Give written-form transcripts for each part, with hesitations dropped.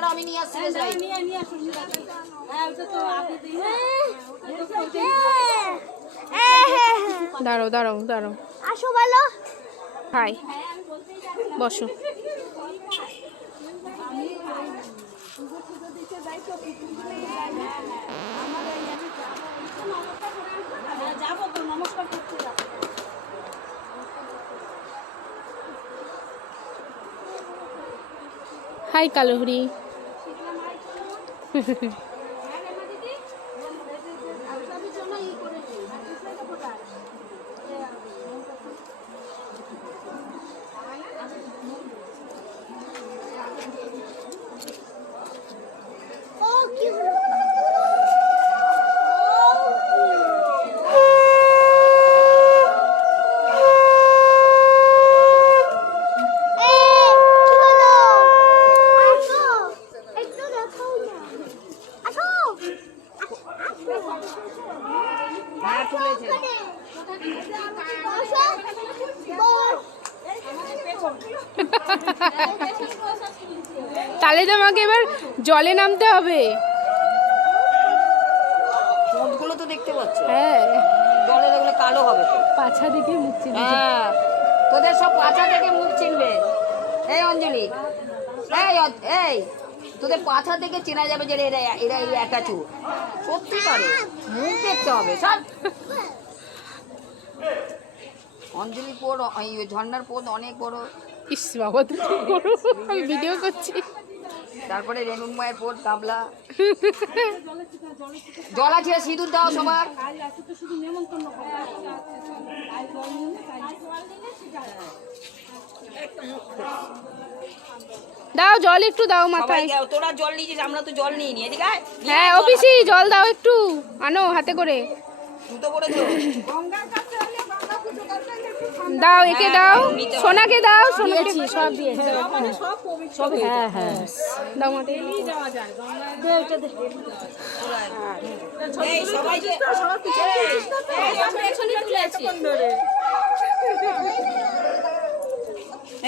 দাঁড়াও আমি নিয়ে আসছি দাঁড়াও দাঁড়াও দাঁড়াও আসো বলো হাই বসো হাই কালোহরি ও কি হলো তাহলে তোমাকে এবার জলে নামতে হবে পথগুলো তো দেখতে পাচ্ছ হ্যাঁ জলে দেখলে কালো হবে তো পাছা দেখে মুখ চিনবে হ্যাঁ তোদের সব পাছা থেকে মুখ চিনবে এই অঞ্জলি এই তোদের পাছা থেকে চেনা যাবে যে এরা এরা একা চুর সত্যি পারে মুখ দেখতে হবে সব অঞ্জলি পোড় এই ঝর্ণার পোড় অনেক বড় ইস বাবা তুমি করো আমি ভিডিও করছি তারপরে রেণুর মায়ের পোড় কাবলা জল আছে সিঁদুর দাও সবার দাও জল একটু দাও সবাই মাথায় দাও, তোরা জল নিয়েছিস আমরা তো জল নিয়ে নি এদিকে আয়। হ্যাঁ অফিসি জল দাও একটু আনো হাতে করে জুতো পরেছো দাও একে দাও সোনাকে দাও সোনাকে সব দিয়েছি সব হ্যাঁ হ্যাঁ দাও মাথায় এই সবাই যে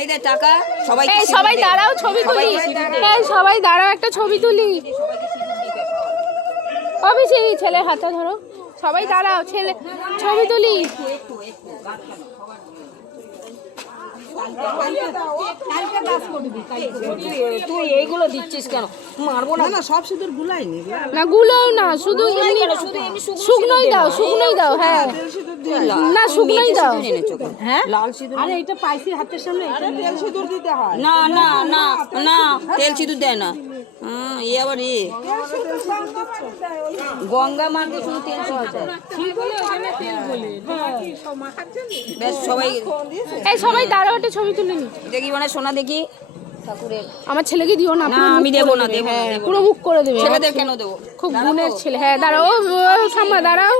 এই দে টাকা সবাই এই সবাই দাঁড়াও ছবি তুলি এই সবাই দাঁড়াও একটা ছবি তুলি অফিসি ছেলে হাতে ধরো সবাই দাঁড়াও ছেলে ছবি তুলি তুই এইগুলো দিচ্ছিস কেন মারবো না না সব সিঁদুর গুলাইনি না গুলোও না শুধু এমনি শুকনোই দাও শুকনোই দাও হ্যাঁ না শুকনোই দাও হ্যাঁ লাল সিঁদুর আরে এটা পাইছি হাতের সামনে এটা তেল সিঁদুর দিতে হয় না না না না তেল সিঁদুর দেয় না এ আবার এ গঙ্গা মাকে শুধু তেল সিঁদুর দেয় বেশ সবাই এই সবাই দাঁড়াও একটা ছবি তুলে নি দেখি মানে সোনা দেখি ঠাকুরের আমার ছেলেকে দিও না না পুরো আমি মুখ দেবো করে না দেবে, দেবো না, হ্যাঁ দেবো পুরো না। মুখ করে দেবে ছেলেদের কেন দেবো খুব গুণের ছেলে হ্যাঁ দাঁড়াও ও সামনে দাঁড়াও